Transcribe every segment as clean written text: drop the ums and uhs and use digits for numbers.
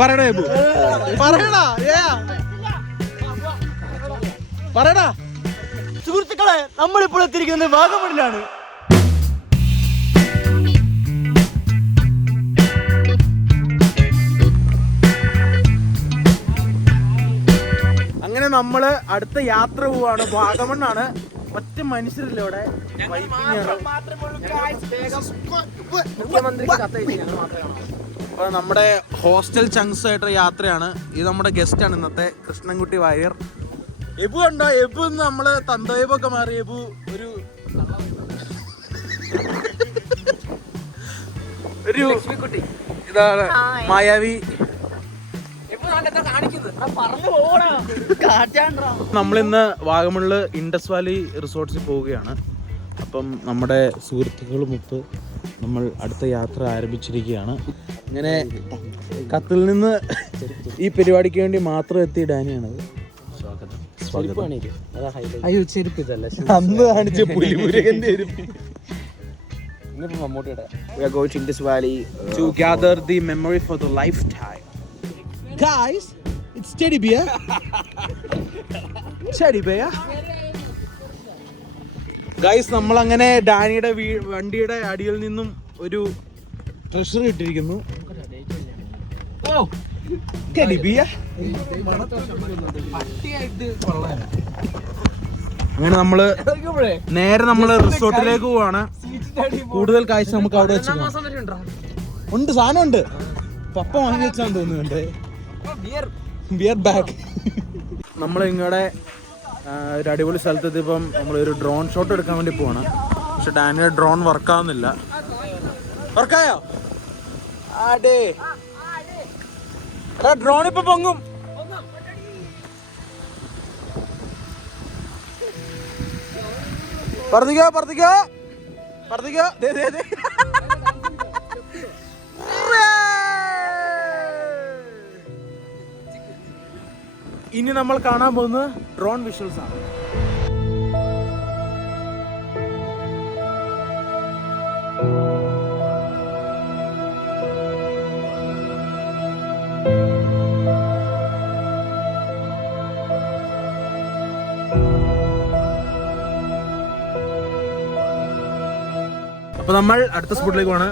പറയടാ എബു, പറയടാ, പറയടാ. സുഹൃത്തുക്കളെ, നമ്മളിപ്പോൾ എത്തിയിരിക്കുന്നത് വാഗമണിലാണ്. അങ്ങനെ നമ്മള് അടുത്ത യാത്ര പോവാണ്. വാഗമണ്ണാണ്. ഒറ്റ മനുഷ്യരില്ല ഇവിടെ. അപ്പൊ നമ്മുടെ ഹോസ്റ്റൽ ചങ്സ് ആയിട്ട് യാത്രയാണ്. ഇത് നമ്മുടെ ഗസ്റ്റ് ആണ് ഇന്നത്തെ, കൃഷ്ണൻകുട്ടി വാര്യർ. എബു കണ്ടോ? എബു നമ്മള് തന്തവൈബൊക്കെ മാറി. എബു ഒരു ഇതാണ് മായാവി. നമ്മളിന്ന് വാഗമണില് ഇൻഡസ് വാലി റിസോർട്ട്സിൽ പോവുകയാണ്. അപ്പം നമ്മുടെ സുഹൃത്തുക്കളുമൊത്ത് നമ്മൾ അടുത്ത യാത്ര ആരംഭിച്ചിരിക്കുകയാണ്. ഇങ്ങനെ കത്തിൽ നിന്ന് ഈ പരിപാടിക്ക് വേണ്ടി മാത്രം എത്തിയ ഡാനിയാണത്. അയ്യോ, ചെരുപ്പ് ഇതല്ല, അന്ന് കാണിച്ച പുലിമുരുകന്റെ മമ്മൂട്ടിയുടെ. We are going to Indus Valley to gather the memory for the lifetime. Guys, it's Teddy Bear. Teddy Bear. Guys, നമ്മൾ അങ്ങനെ ഡാനിയുടെ വണ്ടിയുടെ അടിയിൽ നിന്നും ഒരു ട്രഷർ കിട്ടിയിരിക്കുന്നു. ഓ, Teddy Bear. അങ്ങനെ നമ്മള് നേരെ നമ്മള് റിസോർട്ടിലേക്ക് പോവാണ്. കൂടുതൽ കാഴ്ച നമുക്ക് അവിടെ വെച്ച് ഉണ്ട്, സാധനം ഉണ്ട്. പപ്പ വാങ്ങി വെച്ചാന്ന് തോന്നുന്നുണ്ട്. Bear bag. നമ്മൾ ഇങ്ങടെ ഒരു അടിപൊളി സ്ഥലത്ത് ഇപ്പം നമ്മളൊരു ഡ്രോൺ ഷോട്ട് എടുക്കാൻ വേണ്ടി പോവാണ്. പക്ഷെ ഡാനിയുടെ ഡ്രോൺ വർക്കാവുന്നില്ല. വർക്കായോ? അടേ ഡ്രോൺ ഇപ്പൊ പൊങ്ങും. പറത്തിക്കോ പറത്തിക്കോ പറത്തിക്കോ. ഇനി നമ്മൾ കാണാൻ പോകുന്നത് ഡ്രോൺ വിഷ്വൽസ് ആണ്. അപ്പൊ നമ്മൾ അടുത്ത സ്പോട്ടിലേക്ക് പോണ്.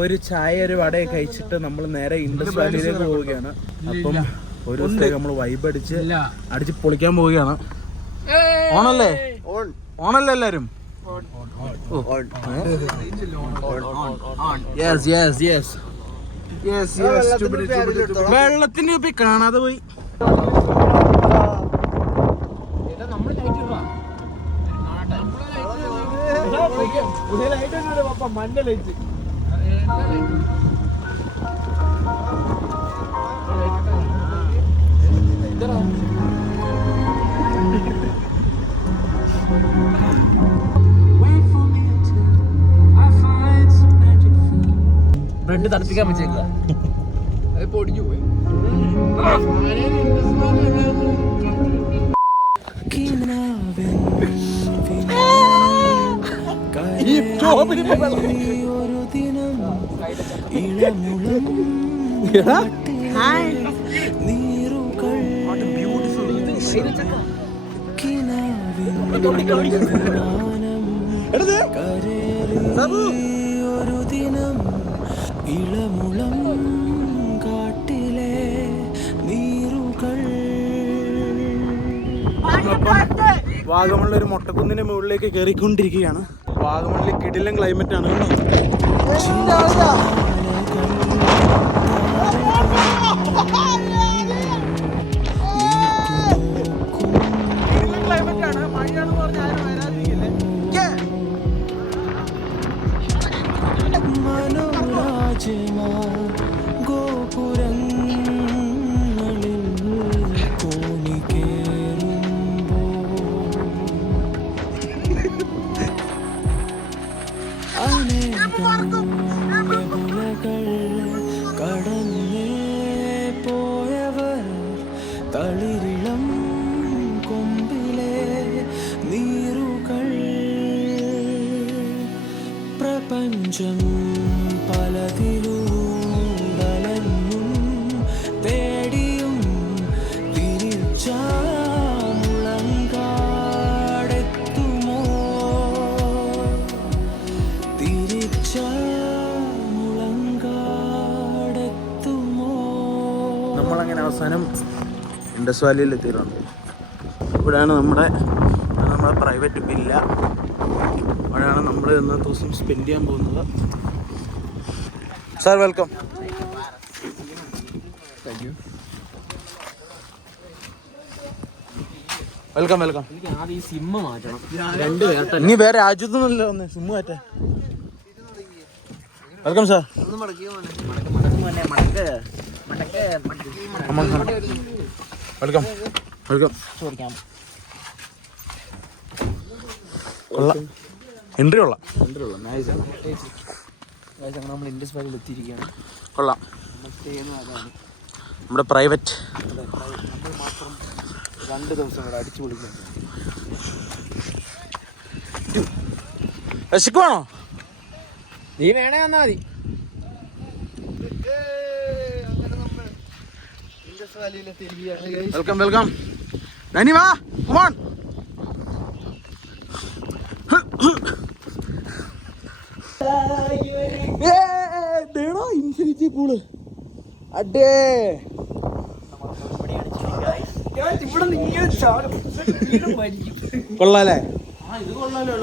ഒരു ചായ ഒരു വടയൊക്കെ കഴിച്ചിട്ട് നമ്മൾ നേരെ ഇൻഡസ് വാലിയിലേക്ക് പോവുകയാണ്. അപ്പം ഒരു ദിവസത്തേക്ക് നമ്മൾ വൈബ് അടിച്ച് പൊളിക്കാൻ പോവുകയാണ്. ഓണല്ലേ? ഓണല്ലേ എല്ലാരും? വെള്ളത്തിന് ഇപ്പൊ കാണാതെ പോയി. മഞ്ഞ ലൈറ്റ് ബ്രെഡ് തണുപ്പിക്കാൻ വെച്ചേക്കുക. പൊടിഞ്ഞു പോയി. ഇളമുളം കാട്ടിലെ നീരുകൾ. വാഗമണിൽ ഒരു മൊട്ടക്കുന്നിന്റെ മുകളിലേക്ക് കയറിക്കൊണ്ടിരിക്കുകയാണ്. വാഗമണിൽ കിടിലൻ ക്ലൈമറ്റ് ആണ്. തളിരിളം കൊമ്പിലെ നീരുകൾ. പ്രപഞ്ചം പലതിലും ഇൻഡസ് വാലിയിൽ എത്തിയിട്ടുണ്ട്. ഇവിടെയാണ് നമ്മുടെ പ്രൈവറ്റ് വില്ല. അവിടെയാണ് നമ്മൾ ഇന്നത്തെ ദിവസം സ്പെൻഡ് ചെയ്യാൻ പോകുന്നത്. Sir welcome. Welcome welcome. ആദ്യം ഈ സിമ്മ് മാറ്റണം. ഇനി വേറെ രാജ്യത്തൊന്നുമല്ല ഒന്ന് സിമ്മ് മാറ്റാൻ. Welcome sir. Welcome welcome. കൊള്ളാം, എൻട്രി കൊള്ളാം. നമ്മൾ ഇൻഡസ് വാലിയിൽ എത്തിയിരിക്കുകയാണ്. കൊള്ളാം. നമ്മുടെ പ്രൈവറ്റ് നമ്മൾ മാത്രം 2 ദിവസം കൂടെ അടിച്ചു പൊളിക്കാം. വിശക്കുവാണോ? നീ വേണേ വന്നാ മതി. Welcome welcome. ഡാനി വാ, come on. ഇൻഫിനിറ്റി പൂള് അടേ. കൊള്ളാലേ? ഇത് കൊള്ളാലോ.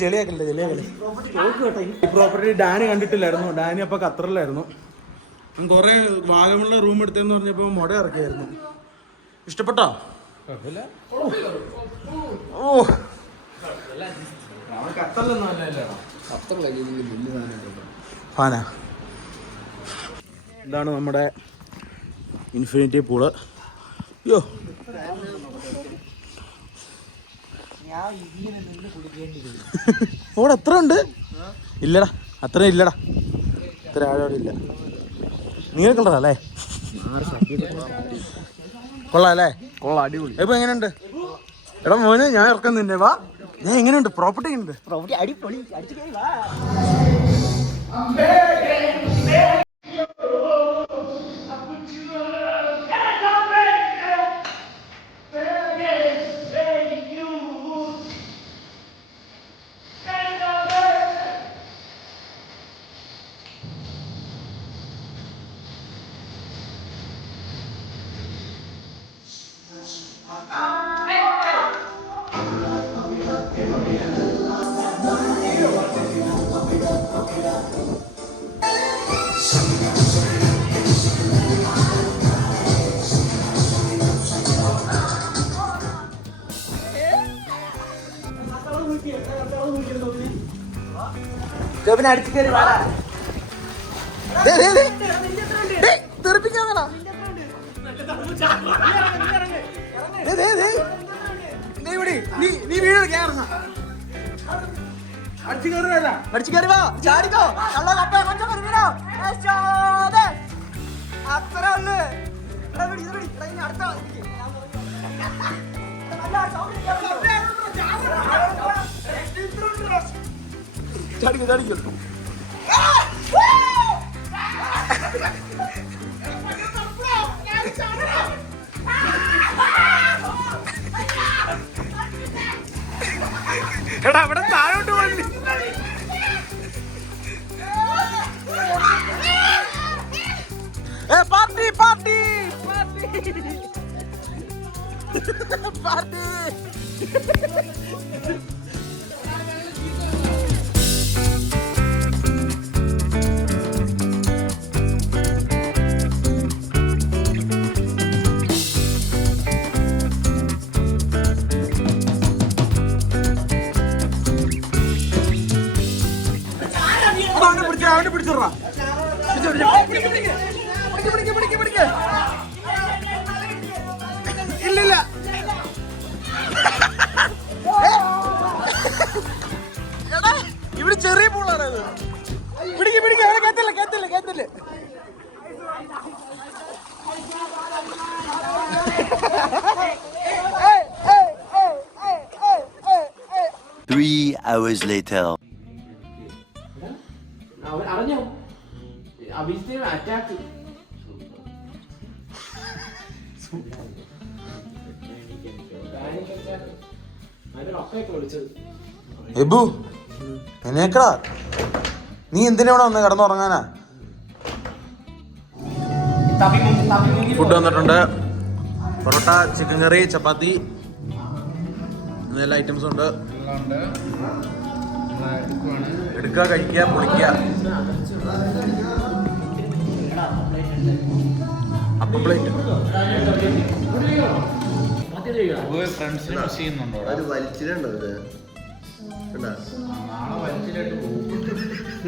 ചെളിയാക്കല്ലേ. ഈ പ്രോപ്പർട്ടി ഡാനി കണ്ടിട്ടില്ലായിരുന്നു. ഡാനി അപ്പൊ ഖത്തറിലായിരുന്നു. കൊറേ വാഗമുള്ള റൂം എടുത്തെന്ന് പറഞ്ഞപ്പോ മുട ഇറക്കിയായിരുന്നു. ഇഷ്ടപ്പെട്ടോ? ഓ ഫാനാ. ഇതാണ് നമ്മുടെ ഇൻഫിനിറ്റി പൂള്. അയ്യോ, അവിടെ എത്ര ഉണ്ട്? ഇല്ലടാ, അത്ര ഇല്ലടാ, ഇത്ര ആഴോടെ ഇല്ല. നീല കളറല്ലേ? കൊള്ളാം അല്ലേ? കൊള്ളാം, അടിപൊളി. ഇപ്പൊ എങ്ങനെയുണ്ട്? എടാ മോനെ, ഞാൻ ഇറക്കം നിന്നെ വാ. ഞാൻ എങ്ങനെയുണ്ട്? പ്രോപ്പർട്ടി ഉണ്ട്. പ്രോപ്പർട്ടി അടിപൊളി. അടിച്ചു കയറി വാ. അടിച്ചു കയറി തെറിപ്പിക്കാ. അടിച്ചു കയറി വാ. ചാടിക്കോ. അത്ര ഉള്ളു. ചാടിക്കോ ചാടിക്കോ. എടാ അവിടെ താഴോട്ട് പോയി. Party party party. അവനെ പിടിച്ചോടാ. ഇല്ലില്ല. ഇവിടെ ചെറിയ പൂളാണ് അത്. പിടിക്ക് പിടിക്ക്. അവനെ കേത്തില്ല കേത്തില്ല കേത്തില്ല. അറ്റാക്ക് എബു എന്നേക്കടാ നീ എന്തിനാ ഇവിടെ വന്ന് കിടന്നുറങ്ങാനാ? ഫുഡ് വന്നിട്ടുണ്ട്. പൊറോട്ട, ചിക്കൻ കറി, ചപ്പാത്തി, എല്ലാ ഐറ്റംസും ഉണ്ട്. എടുക്കുക, കഴിക്കുക, പൊളിക്കുക. അപ്പം പ്ലേറ്റ് ഫ്രണ്ട്സിനെ മിസ് ചെയ്യുന്നുണ്ടോ? ഒരു വലിച്ചിലുണ്ടോ ഇത്?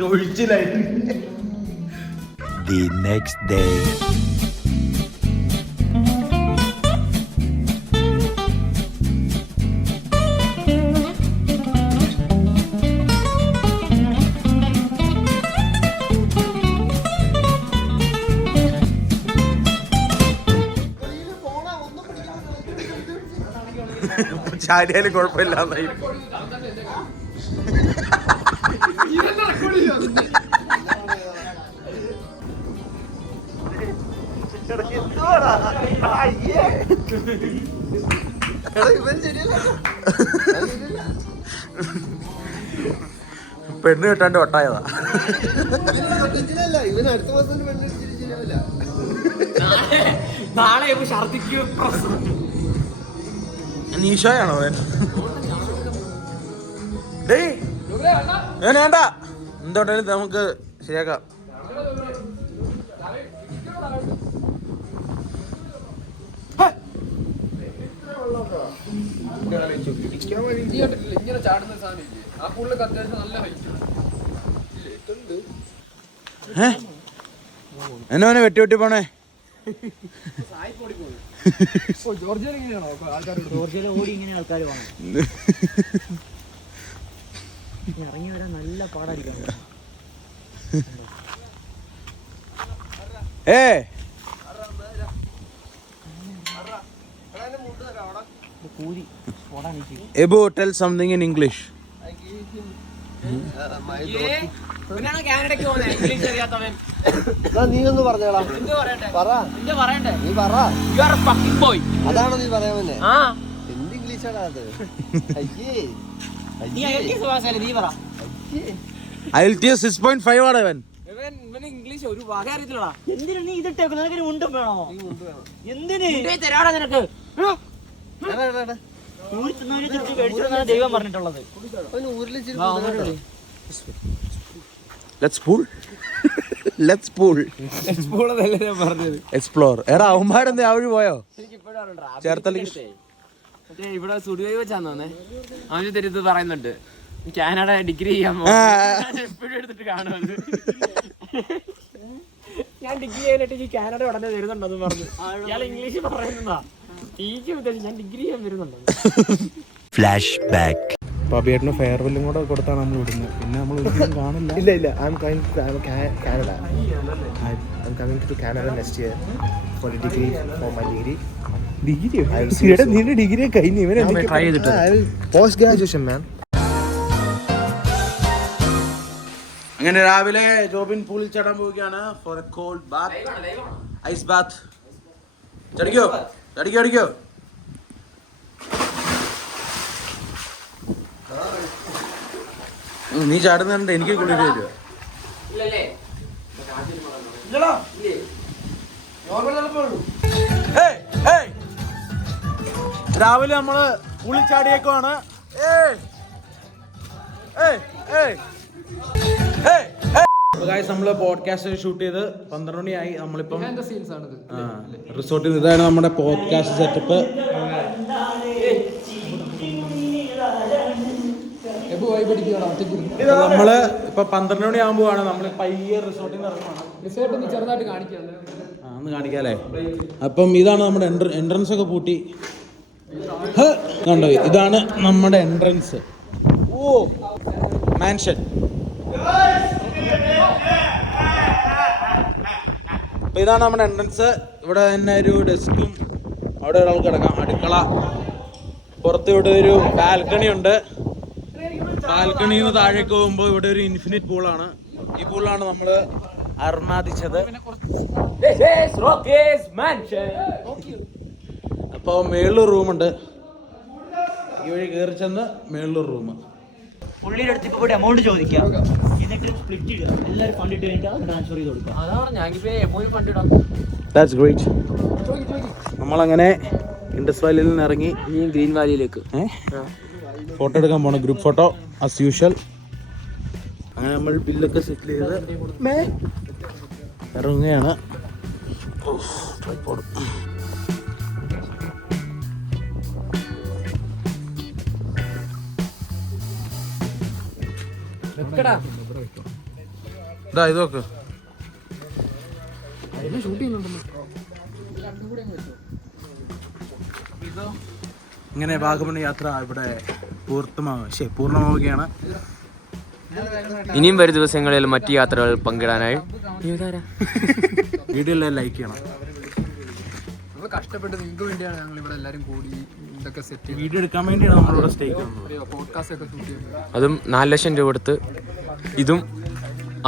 ഒഴിച്ചിലായിട്ട്. The next day. ചാരിയാലും കുഴപ്പമില്ല. പെണ്ണ് കിട്ടാണ്ട് ഒട്ടായതാ. ഇവൻ അടുത്ത മാസം പെണ്ണ് ശരിയാവില്ല. നാളെ ഛർദിക്ക് നീഷോയാണോ അവൻ? ഡേയ് വേണ്ട, എന്തുകൊണ്ടായാലും നമുക്ക് ശരിയാക്കാം. ഇങ്ങനെ ചാടുന്ന സാധനം ആ പുള്ളിക്ക് അത്യാവശ്യം നല്ല ഹൈറ്റ്. എന്നെ വെട്ടി വെട്ടി പോണേ. ഇറങ്ങി വരാൻ നല്ല പാടായിരിക്കും. Ebu, tell something in English. നീ ഒന്ന് പറഞ്ഞോളാ. നീ പറ. അതാണോ നീ പറയാൻ വന്നേ? എന്ത് ഇംഗ്ലീഷാണ് അത്? IELTS 6.5 ആണ് അവൻ. ഇംഗ്ലീഷ് ഒരു ഭാഗം അറിയത്തില്ലടാ. എന്തിനാ നീ ഇതിട്ടേക്കുന്നത്? നിനക്ക് മുണ്ടും വേണോ? എന്തിന് തരാടാ നിനക്ക്? ദൈവം പറഞ്ഞിട്ടുള്ളത്. Let's pool. Let's pool. Explore. എടാ അവന്മാരെന്താ ആ വഴി പോയോ? ചേർത്തലേക്ക് ഇവിടെ സ്റ്റുഡിയോയിൽ വെച്ചാന്ന് തോന്നേ. അവന് തരുത് പറയുന്നുണ്ട് കാനഡ ഡിഗ്രി ചെയ്യാൻ എപ്പോഴും എടുത്തിട്ട് കാണുന്നത്. ഞാൻ ഡിഗ്രി ചെയ്യാനായിട്ട് കാനഡ ഉടനെ വരുന്നുണ്ടെന്ന് പറഞ്ഞു. ഇയാൾ ഇംഗ്ലീഷ് പറയുന്നതാ. ഞാൻ ഡിഗ്രി ചെയ്യാൻ വരുന്നുണ്ടോ? Flash back. പബിയേട്ടന് ഫെയർവെല്ലും കൂടെ കൊടുത്താണ് നമ്മൾ വിടുന്നത്. പിന്നെ നമ്മൾ ഒരിക്കലും കാണില്ല. ഇല്ല I'm coming to Canada. I'm coming to Canada next year for a degree, for my degree. നിന്റെ ഡിഗ്രി കഴിഞ്ഞു. ഇവനെ ട്രൈ ചെയ്തിട്ട് Post graduation, man. അങ്ങനെ രാവിലെ ജോബിൻ പൂളിൽ ചാടാൻ പോവുകയാണ്. For a cold bath, ice bath. ചടിക്കോ ചടിക്കോ അടിക്കോ. നീ ചാടുന്നുണ്ട്, എനിക്ക് കുളിര് വരുമോ? രാവിലെ നമ്മള് പൂളിൽ ചാടിയേക്കുവാണ്. നമ്മള് പോഡ്കാസ്റ്റ് ഷൂട്ട് ചെയ്ത് 12 മണിയായി. നമ്മളിപ്പം റിസോർട്ടിൽ. ഇതാണ് നമ്മുടെ പോഡ്കാസ്റ്റ് സെറ്റപ്പ്. നമ്മള് ഇപ്പൊ 12 മണി ആകുമ്പോഴാണ് നമ്മള് പയ്യെ റിസോർട്ടിൽ നിന്ന് ഇറങ്ങുവാണ്. ചെറുതായിട്ട് കാണിക്കാം. ഒന്ന് കാണിക്കാല്ലേ. അപ്പം ഇതാണ് നമ്മുടെ എൻട്രൻസ് ഒക്കെ പൂട്ടി. കണ്ടോ, ഇതാണ് നമ്മുടെ എൻട്രൻസ്. ഓ മാൻഷൻ. അപ്പൊ ഇതാണ് നമ്മുടെ എൻട്രൻസ്. ഇവിടെ തന്നെ ഒരു ഡെസ്കും അവിടെ ഒരാൾക്ക് കിടക്കാം. അടുക്കള. പുറത്ത് ഇവിടെ ഒരു ബാൽക്കണി ഉണ്ട്. ബാൽക്കണിയിൽ നിന്ന് താഴേക്ക് പോകുമ്പോൾ ഇവിടെ ഒരു ഇൻഫിനിറ്റ് പൂളാണ്. ഈ പൂളിലാണ് നമ്മൾ അർമാദിച്ചത്. This is Rocky's Mansion. അപ്പോൾ മേളിലൊരു റൂമുണ്ട്, ഈ വഴി കയറി ചെന്ന് മേളിലൊരു റൂം. പുള്ളിയുടെ അടുത്ത് ഇപ്പോൾ ഇവിടെ എമൗണ്ട് ചോദിക്കാം, എന്നിട്ട് സ്പ്ലിറ്റ് ഇടുക, എല്ലാവരും ഫണ്ട് ഇട്ട് കഴിഞ്ഞിട്ട് ട്രാൻസ്ഫർ ചെയ്ത് കൊടുക്കുക. അതാണ് ഞാനിപ്പോ എപ്പോഴും ഫണ്ടിടാം. That's great. നമ്മളങ്ങനെ ഇൻഡസ് വാലിയിൽ നിന്ന് ഇറങ്ങി ഈ ഗ്രീൻ വാലിയിലേക്ക് ഫോട്ടോ എടുക്കാൻ പോണം, ഗ്രൂപ്പ് ഫോട്ടോ ആസ് യൂഷ്വൽ. അങ്ങനെ നമ്മൾ ബില്ലൊക്കെ സെറ്റിൽ ചെയ്ത് ഇറങ്ങുകയാണ്. ഇതാ ഇത് നോക്ക്. ഇങ്ങനെ വാഗമൺ യാത്ര ഇവിടെ പൂർണ്ണമാവുകയാണ്. ഇനിയും വരും ദിവസങ്ങളിൽ മറ്റു യാത്രകൾ പങ്കിടാനായി വീഡിയോ ലൈക്ക് ചെയ്യണം. കഷ്ടപ്പെട്ട് നിങ്ങൾക്ക് വേണ്ടിയാണ് ഞങ്ങൾ ഇവിടെ എല്ലാവരും കൂടി ഇതൊക്കെ സെറ്റ് ചെയ്ത് വീഡിയോ എടുക്കാൻ വേണ്ടിയാണ് നമ്മളിവിടെ സ്റ്റേ ചെയ്യുന്നത്. പോഡ്കാസ്റ്റ് ഒക്കെ ഷൂട്ട് ചെയ്യുന്നത്. അതും 4 ലക്ഷം രൂപ കൊടുത്ത്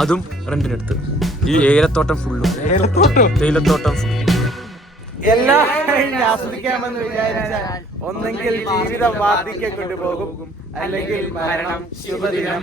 അതും റെന്റിനെടുത്ത് ഈ ഏലത്തോട്ടം ഫുള്ളും തേയിലത്തോട്ടം എല്ലാം ആസ്വദിക്കാമെന്ന് വിചാരിച്ചാൽ ഒന്നെങ്കിൽ ജീവിതം വാർദ്ധക്യം കൊണ്ടുപോകും, അല്ലെങ്കിൽ മരണം ശുഭദിനം.